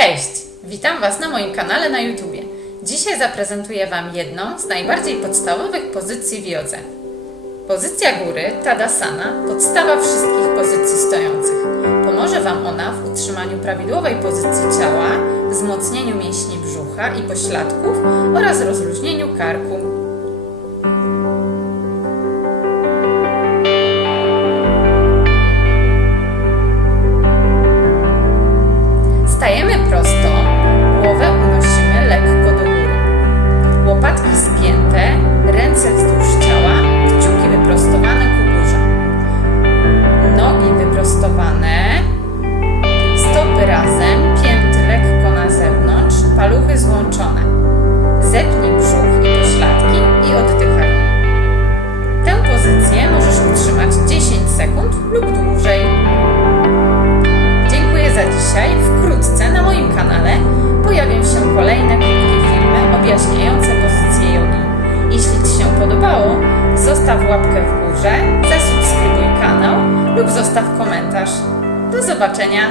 Cześć! Witam Was na moim kanale na YouTubie. Dzisiaj zaprezentuję Wam jedną z najbardziej podstawowych pozycji w jodze. Pozycja góry, Tadasana, podstawa wszystkich pozycji stojących. Pomoże Wam ona w utrzymaniu prawidłowej pozycji ciała, wzmocnieniu mięśni brzucha i pośladków oraz rozluźnieniu karku. Dzisiaj. Wkrótce na moim kanale pojawią się kolejne krótkie filmy objaśniające pozycję jogi. Jeśli Ci się podobało, zostaw łapkę w górze, zasubskrybuj kanał lub zostaw komentarz. Do zobaczenia